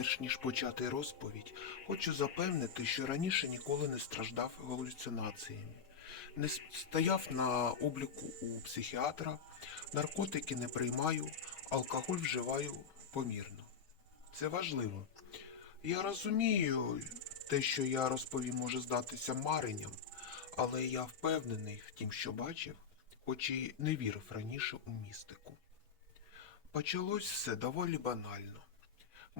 перш ніж почати розповідь, хочу запевнити, що раніше ніколи не страждав галюцинаціями. Не стояв на обліку у психіатра, наркотики не приймаю, алкоголь вживаю помірно. Це важливо. Я розумію, те, що я розповім, може здатися маренням, але я впевнений в тім, що бачив, хоч і не вірив раніше у містику. Почалось все доволі банально.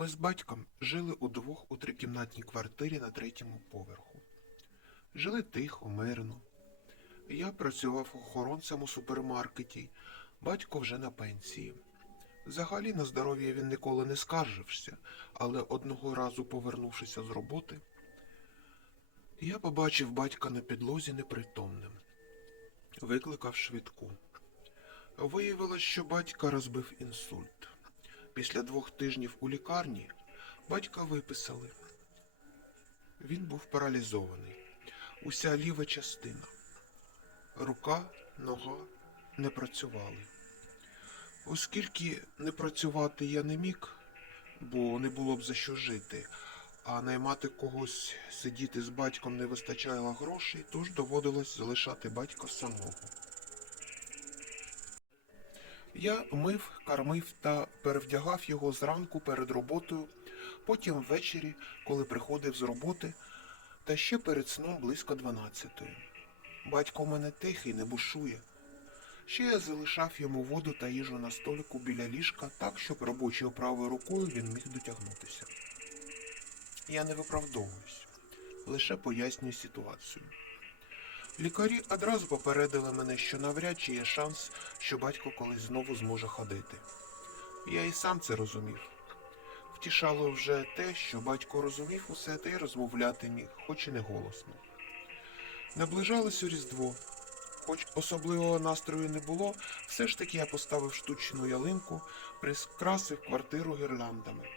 Ми з батьком жили удвох у трикімнатній квартирі на третьому поверху. Жили тихо, мирно. Я працював охоронцем у супермаркеті, батько вже на пенсії. Взагалі на здоров'я він ніколи не скаржився, але одного разу, повернувшися з роботи, я побачив батька на підлозі непритомним. Викликав швидку. Виявилось, що батька розбив інсульт. Після двох тижнів у лікарні батька виписали. Він був паралізований. Уся ліва частина. Рука, нога не працювали. Оскільки не працювати я не міг, бо не було б за що жити, а наймати когось сидіти з батьком не вистачало грошей, тож доводилось залишати батька самого. Я мив, кормив та перевдягав його зранку перед роботою, потім ввечері, коли приходив з роботи, та ще перед сном близько дванадцятої. Батько мене тихий, не бушує. Ще я залишав йому воду та їжу на столику біля ліжка так, щоб робочою правою рукою він міг дотягнутися. Я не виправдовуюсь, лише пояснюю ситуацію. Лікарі одразу попередили мене, що навряд чи є шанс, що батько колись знову зможе ходити. Я і сам це розумів. Втішало вже те, що батько розумів усе те й розмовляти міг, хоч і не голосно. Наближалося Різдво. Хоч особливого настрою не було, все ж таки я поставив штучну ялинку, прикрасив квартиру гірляндами.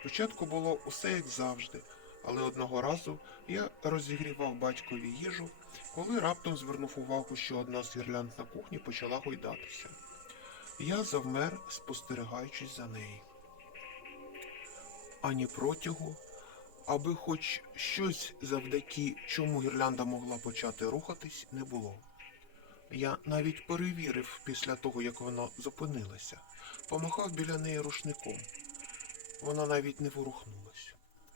Спочатку було усе як завжди, але одного разу я розігрівав батькові їжу, коли раптом звернув увагу, що одна з гірлянд на кухні почала гойдатися. Я завмер, спостерігаючись за нею. Ані протягу, аби хоч щось завдяки чому гірлянда могла почати рухатись, не було. Я навіть перевірив після того, як вона зупинилася, помахав біля неї рушником. Вона навіть не ворухнулась.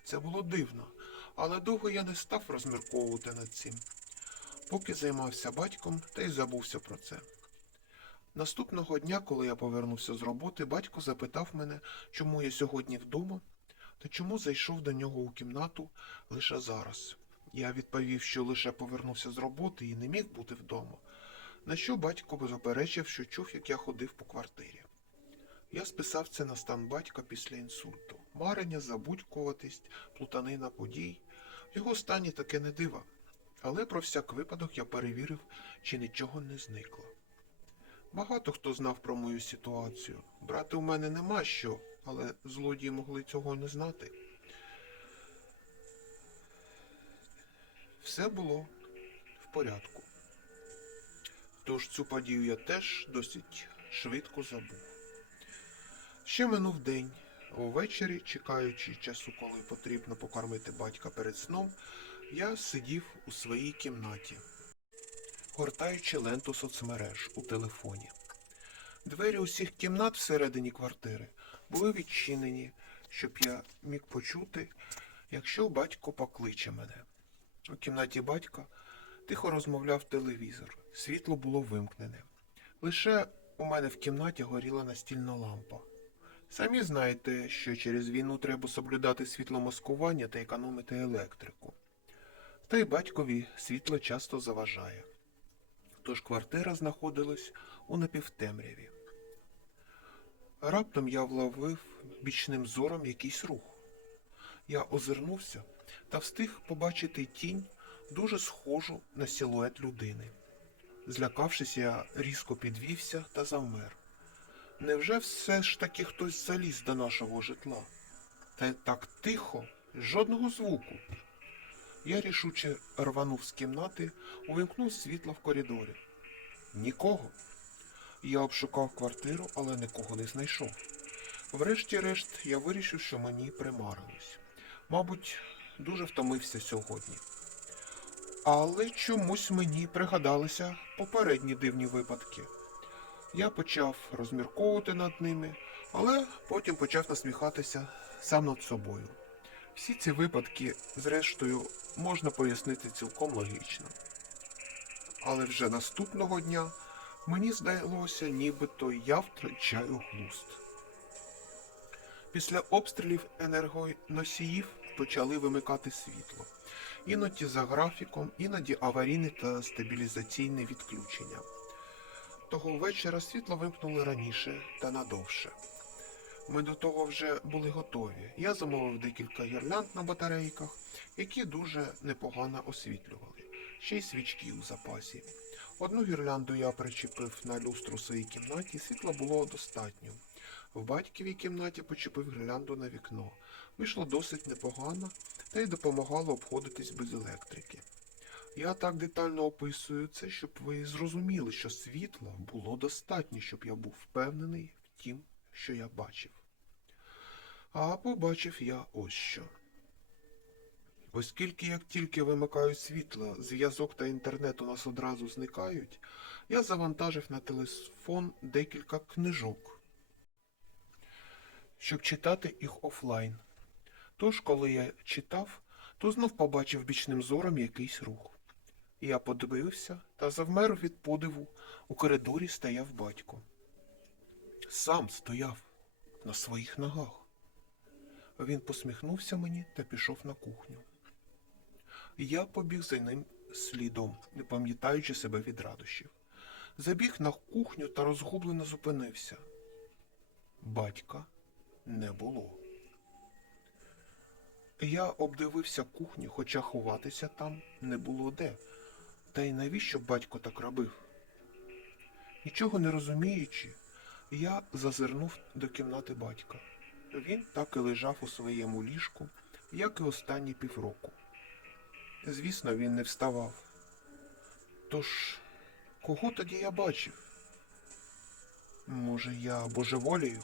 Це було дивно, але довго я не став розмірковувати над цим, поки займався батьком та й забувся про це. Наступного дня, коли я повернувся з роботи, батько запитав мене, чому я сьогодні вдома та чому зайшов до нього у кімнату лише зараз. Я відповів, що лише повернувся з роботи і не міг бути вдома. На що батько заперечив, що чув, як я ходив по квартирі. Я списав це на стан батька після інсульту. Марення, забудькуватість, плутанина подій. В його стані таке не дива. Але про всяк випадок я перевірив, чи нічого не зникло. Багато хто знав про мою ситуацію. Брати у мене нема що, але злодії могли цього не знати. Все було в порядку. Тож цю подію я теж досить швидко забув. Ще минув день. Увечері, чекаючи часу, коли потрібно покормити батька перед сном, я сидів у своїй кімнаті, гортаючи ленту соцмереж у телефоні. Двері усіх кімнат всередині квартири були відчинені, щоб я міг почути, якщо батько покличе мене. У кімнаті батька тихо розмовляв телевізор, світло було вимкнене. Лише у мене в кімнаті горіла настільна лампа. Самі знаєте, що через війну треба соблюдати світломаскування та економити електрику. Та й батькові світло часто заважає. Тож квартира знаходилась у напівтемряві. Раптом я вловив бічним зором якийсь рух. Я озирнувся та встиг побачити тінь, дуже схожу на силует людини. Злякавшись, я різко підвівся та завмер. Невже все ж таки хтось заліз до нашого житла? Та так тихо, жодного звуку. Я рішуче рванув з кімнати, увімкнув світло в коридорі. Нікого. Я обшукав квартиру, але нікого не знайшов. Врешті-решт, я вирішив, що мені примарилось. Мабуть, дуже втомився сьогодні. Але чомусь мені пригадалися попередні дивні випадки. Я почав розмірковувати над ними, але потім почав насміхатися сам над собою. Всі ці випадки, зрештою, можна пояснити цілком логічно. Але вже наступного дня мені здалося, нібито я втрачаю глузд. Після обстрілів енергоносіїв почали вимикати світло. Іноді за графіком, іноді аварійне та стабілізаційне відключення. Того вечора світло вимкнули раніше та надовше. Ми до того вже були готові. Я замовив декілька гірлянд на батарейках, які дуже непогано освітлювали. Ще й свічки у запасі. Одну гірлянду я причепив на люстру в своїй кімнаті, світла було достатньо. В батьківій кімнаті почепив гірлянду на вікно. Вийшло досить непогано, та й допомагало обходитись без електрики. Я так детально описую це, щоб ви зрозуміли, що світла було достатньо, щоб я був впевнений в тім, що я бачив. А побачив я ось що. Оскільки як тільки вимикаю світло, зв'язок та інтернет у нас одразу зникають, я завантажив на телефон декілька книжок, щоб читати їх офлайн. Тож, коли я читав, то знов побачив бічним зором якийсь рух. Я подивився та завмер від подиву. У коридорі стояв батько. Сам стояв на своїх ногах. Він посміхнувся мені та пішов на кухню. Я побіг за ним слідом, не пам'ятаючи себе від радощів. Забіг на кухню та розгублено зупинився. Батька не було. Я обдивився кухню, хоча ховатися там не було де. Та й навіщо батько так робив? Нічого не розуміючи, я зазирнув до кімнати батька. Він так і лежав у своєму ліжку, як і останні півроку. Звісно, він не вставав. Тож, кого тоді я бачив? Може, я божеволію?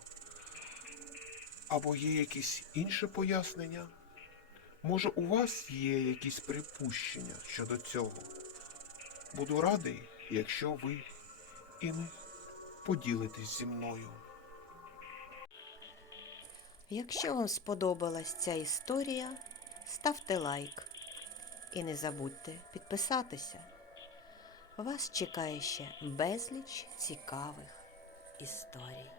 Або є якісь інші пояснення? Може, у вас є якісь припущення щодо цього? Буду радий, якщо ви іми поділитесь зі мною. Якщо вам сподобалась ця історія, ставте лайк і не забудьте підписатися. Вас чекає ще безліч цікавих історій.